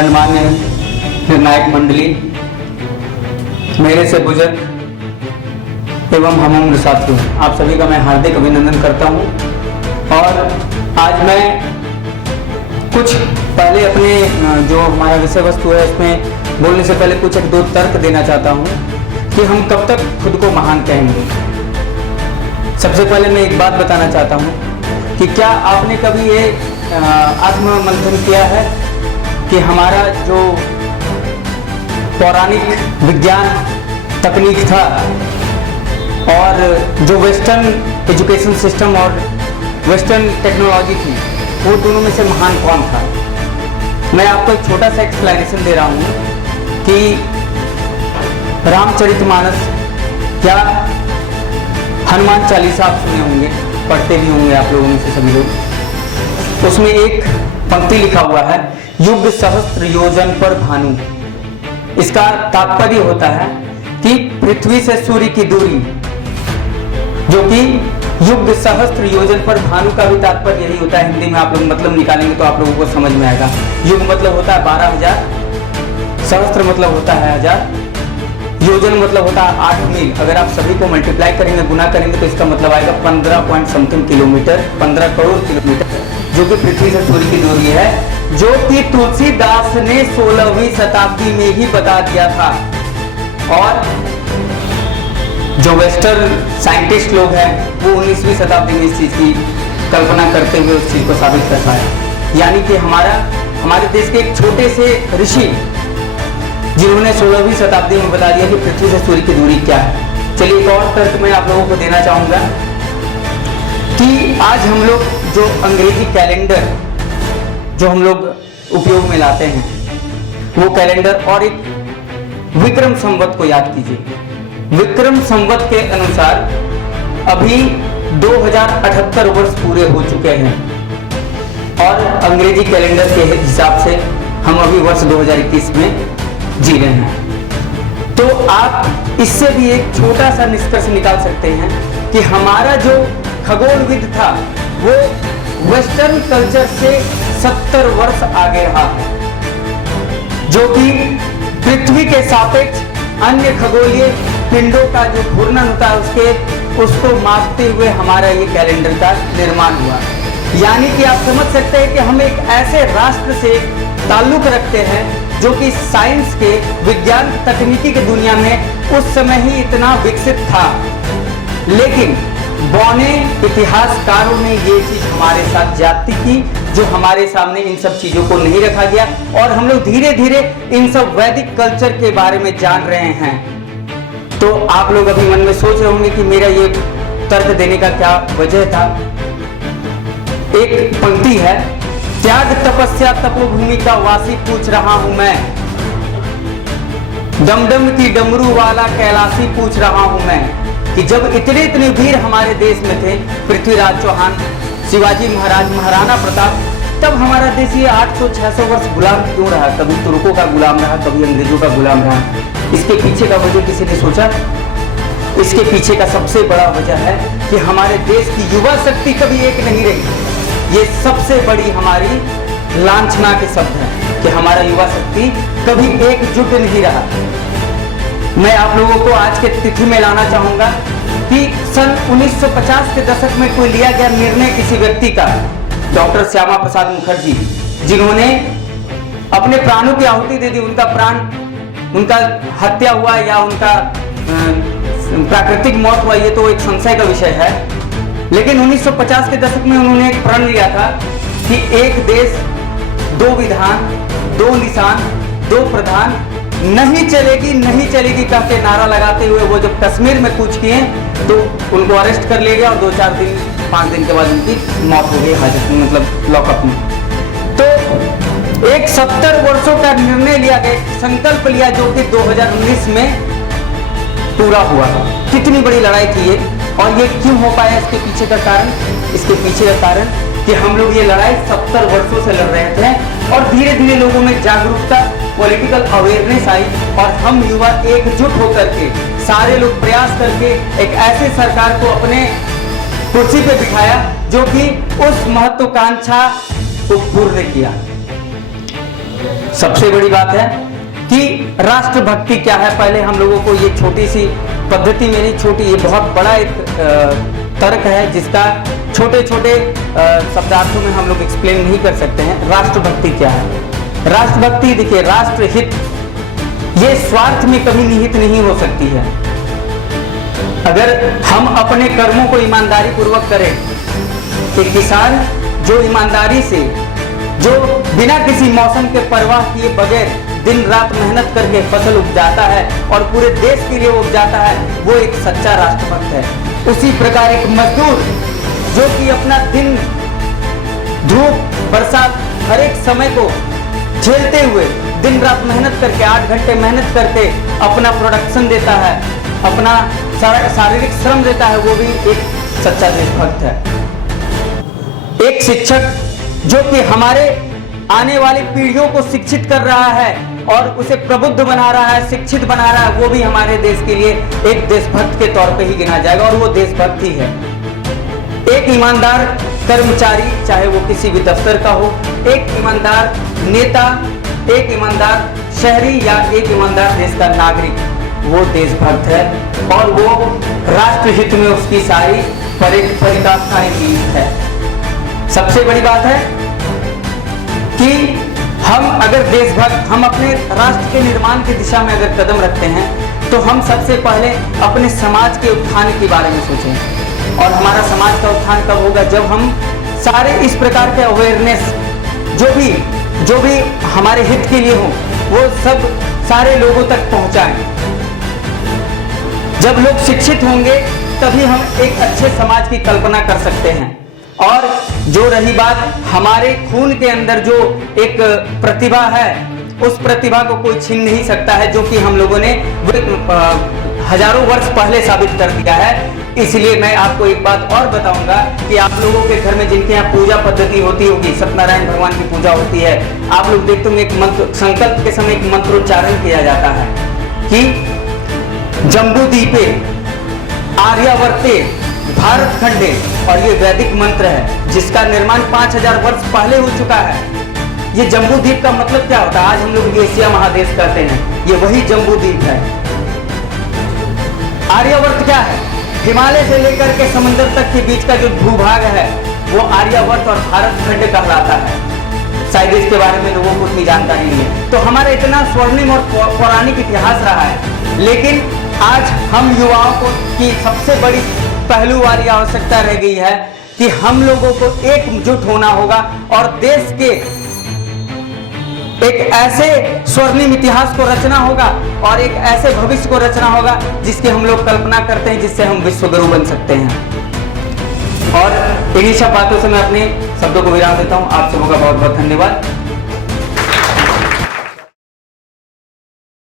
गणमान्य निर्णायक मंडली, मेरे से बुजुर्ग एवं हम उम्र साथियों, आप सभी का मैं हार्दिक अभिनंदन करता हूं। और आज मैं कुछ पहले अपने जो हमारा विषय वस्तु है इसमें बोलने से पहले कुछ एक दो तर्क देना चाहता हूं कि हम कब तक खुद को महान कहेंगे। सबसे पहले मैं एक बात बताना चाहता हूं कि क्या आपने कभी ये आत्ममंथन किया है कि हमारा जो पौराणिक विज्ञान तकनीक था और जो वेस्टर्न एजुकेशन सिस्टम और वेस्टर्न टेक्नोलॉजी थी, वो दोनों में से महान कौन था? मैं आपको एक छोटा सा एक्सप्लेनेशन दे रहा हूँ कि रामचरितमानस या हनुमान चालीसा आप सुने होंगे, पढ़ते भी होंगे आप लोगों में से सभी लोग। उसमें एक पंक्ति लिखा हुआ है, युग सहस्त्र योजन पर भानु। इसका तात्पर्य होता है कि पृथ्वी से सूर्य की दूरी, जो कि युग सहस्त्र योजन पर भानु का भी तात्पर्य यही होता है। हिंदी में आप लोग मतलब निकालेंगे तो आप लोगों को समझ में आएगा। युग मतलब होता है 12,000, सहस्त्र मतलब होता है 1000, योजन मतलब होता है 8 मील। अगर आप सभी को मल्टीप्लाई करेंगे, गुना करेंगे तो इसका मतलब आएगा 15 point something kilometre, 15 crore kilometre, जो कि पृथ्वी से सूर्य की दूरी है, जो कि तुलसीदास ने 16वीं शताब्दी में ही बता दिया था। और जो वेस्टर्न साइंटिस्ट लोग हैं वो 19वीं शताब्दी में इस चीज की कल्पना करते हुए उस चीज को साबित कर पाए। यानी कि हमारे देश के एक छोटे से ऋषि जिन्होंने 16वीं शताब्दी में बता दिया कि पृथ्वी से सूर्य की दूरी क्या है। चलिए एक और तर्क मैं आप लोगों को देना चाहूंगा कि आज हम लोग जो अंग्रेजी कैलेंडर जो हम लोग उपयोग में लाते हैं, वो कैलेंडर और एक विक्रम संवत को याद कीजिए। विक्रम संवत के अनुसार अभी 2078 वर्ष पूरे हो चुके हैं और अंग्रेजी कैलेंडर के हिसाब से हम अभी वर्ष 2021 में जी रहे हैं। तो आप इससे भी एक छोटा सा निष्कर्ष निकाल सकते हैं कि हमारा जो खगोलविद था वो वेस्टर्न कल्चर से 70 वर्ष आगे रहा है, जो कि पृथ्वी के सापेक्ष अन्य खगोलीय पिंडों का जो घूर्णन होता है उसको मापते हुए हमारा ये कैलेंडर का निर्माण हुआ। यानी कि आप समझ सकते हैं कि हम एक ऐसे राष्ट्र से ताल्लुक रखते हैं जो कि साइंस के, विज्ञान तकनीकी की दुनिया में उस समय ही इतना विकसित था, लेकिन बौने इतिहासकारों ने ये चीज हमारे साथ ज्यादती की, जो हमारे सामने इन सब चीजों को नहीं रखा गया और हम लोग धीरे धीरे इन सब वैदिक कल्चर के बारे में जान रहे हैं। तो आप लोग अभी मन में सोच रहे होंगे कि मेरा ये तर्क देने का क्या वजह था। एक पंक्ति है, त्याग तपस्या तपोभूमि का वासी पूछ रहा हूं मैं, डमडम की डमरू वाला कैलाशी पूछ रहा हूं मैं, कि जब इतने इतने वीर हमारे देश में थे, पृथ्वीराज चौहान, शिवाजी महाराज, महाराणा प्रताप, तब हमारा देश ये 800-600 वर्ष गुलाम क्यों रहा? कभी तुर्कों का गुलाम रहा, कभी अंग्रेजों का गुलाम रहा। इसके पीछे का वजह किसी ने सोचा? इसके पीछे का सबसे बड़ा वजह है कि हमारे देश की युवा शक्ति कभी एक नहीं रही। ये सबसे बड़ी हमारी लांछना के शब्द है कि हमारा युवा शक्ति कभी एकजुट नहीं रहा। मैं आप लोगों को आज के तिथि में लाना चाहूंगा कि सन 1950 के दशक में कोई लिया गया निर्णय किसी व्यक्ति का, डॉक्टर श्यामा प्रसाद मुखर्जी, जिन्होंने अपने प्राणों की आहुति दे दी, उनका हत्या हुआ या उनका प्राकृतिक मौत हुआ, ये तो एक संशय का विषय है। लेकिन 1950 के दशक में उन्होंने एक प्रण लिया था कि एक देश, दो विधान, दो निशान, दो प्रधान, नहीं चलेगी कह के नारा लगाते हुए वो जब कश्मीर में कूच किए तो उनको अरेस्ट कर लिया गया और 5 दिन के बाद उनकी मौत हो गई हाजत में, मतलब लॉकअप में। तो एक 70 वर्षों का निर्णय लिया गया, संकल्प लिया, जो कि 2019 में पूरा हुआ। कितनी बड़ी लड़ाई थी ये, और ये क्यों हो पाया? इसके पीछे का कारण कि हम लोग ये लड़ाई 70 वर्षों से लड़ रहे थे और धीरे धीरे लोगों में जागरूकता, पॉलिटिकल अवेयरनेस आई और हम युवा एकजुट होकर के सारे लोग प्रयास करके एक ऐसे सरकार को अपने कुर्सी पे बिठाया जो कि उस महत्वाकांक्षा को पूर्ण किया। सबसे बड़ी बात है कि राष्ट्रभक्ति क्या है। पहले हम लोगों को ये छोटी सी पद्धति में नहीं, छोटी, ये बहुत बड़ा एक तर्क है जिसका छोटे छोटे शब्दार्थों में हम लोग एक्सप्लेन नहीं कर सकते हैं। राष्ट्रभक्ति क्या है? राष्ट्रभक्ति देखिए, राष्ट्रहित ये स्वार्थ में कभी निहित नहीं हो सकती है। अगर हम अपने कर्मों को ईमानदारी पूर्वक करें, एक किसान जो ईमानदारी से, जो बिना किसी मौसम के परवाह किए बगैर दिन रात मेहनत करके फसल उपजाता है और पूरे देश के लिए उपजाता है, वो एक सच्चा राष्ट्रभक्त है। उसी प्रकार एक मजदूर जो कि अपना दिन धूप बरसात हर एक समय को झेलते हुए दिन रात मेहनत करके 8 घंटे मेहनत करके अपना प्रोडक्शन देता है, अपना शारीरिक श्रम देता है, वो भी एक सच्चा देशभक्त है। एक शिक्षक जो कि हमारे आने वाली पीढ़ियों को शिक्षित कर रहा है और उसे प्रबुद्ध बना रहा है, शिक्षित बना रहा है, वो भी हमारे देश के लिए एक देशभक्त के तौर पे ही गिना जाएगा और वो देशभक्त ही है। एक ईमानदार कर्मचारी, चाहे वो किसी भी दफ्तर का हो, एक ईमानदार नेता, एक ईमानदार शहरी या एक ईमानदार देश का नागरिक, वो देशभक्त है और वो राष्ट्रहित में उसकी सारी परिकल्पनाएं की है। सबसे बड़ी बात है कि हम अगर देशभक्त, हम अपने राष्ट्र के निर्माण की दिशा में अगर कदम रखते हैं तो हम सबसे पहले अपने समाज के उत्थान के बारे में सोचें। और हमारा समाज का उत्थान कब होगा? जब हम सारे इस प्रकार के अवेयरनेस जो भी हमारे हित के लिए हो, वो सब सारे लोगों तक पहुंचाएं। जब लोग शिक्षित होंगे तभी हम एक अच्छे समाज की कल्पना कर सकते हैं। और जो रही बात हमारे खून के अंदर जो एक प्रतिभा है, उस प्रतिभा को कोई छीन नहीं सकता है, जो कि हम लोगों ने हजारों वर्ष पहले साबित कर दिया है। इसलिए मैं आपको एक बात और बताऊंगा कि आप लोगों के घर में जिनके यहाँ पूजा पद्धति होती होगी, सत्यनारायण भगवान की पूजा होती है, आप लोग देखते होंगे एक मंत्र, संकल्प के समय एक मंत्रोच्चारण किया जाता है कि जम्बूदीपे आर्यावर्ते भारत खंडे, और ये वैदिक मंत्र है जिसका निर्माण 5000 वर्ष पहले हो चुका है। ये जम्बूद्वीप का मतलब क्या होता है? आज हम लोग एशिया महादेश कहते हैं, ये वही जम्बूद्वीप है। आर्यावर्त क्या है? हिमालय से लेकर के समुद्र तक के बीच का जो भूभाग है वो आर्यावर्त और भारत खंड कहलाता है। शायद इसके बारे में लोगों को उतनी जानकारी नहीं है। तो हमारा इतना स्वर्णिम और पौराणिक इतिहास रहा है, लेकिन आज हम युवाओं को की सबसे बड़ी पहलू वाली आवश्यकता रह गई है कि हम लोगों को एकजुट होना होगा और देश के एक ऐसे स्वर्णिम इतिहास को रचना होगा और एक ऐसे भविष्य को रचना होगा जिसकी हम लोग कल्पना करते हैं, जिससे हम विश्वगुरु बन सकते हैं। और इन्हीं सब बातों से मैं अपने शब्दों को विराम देता हूं। आप सबों का बहुत बहुत धन्यवाद।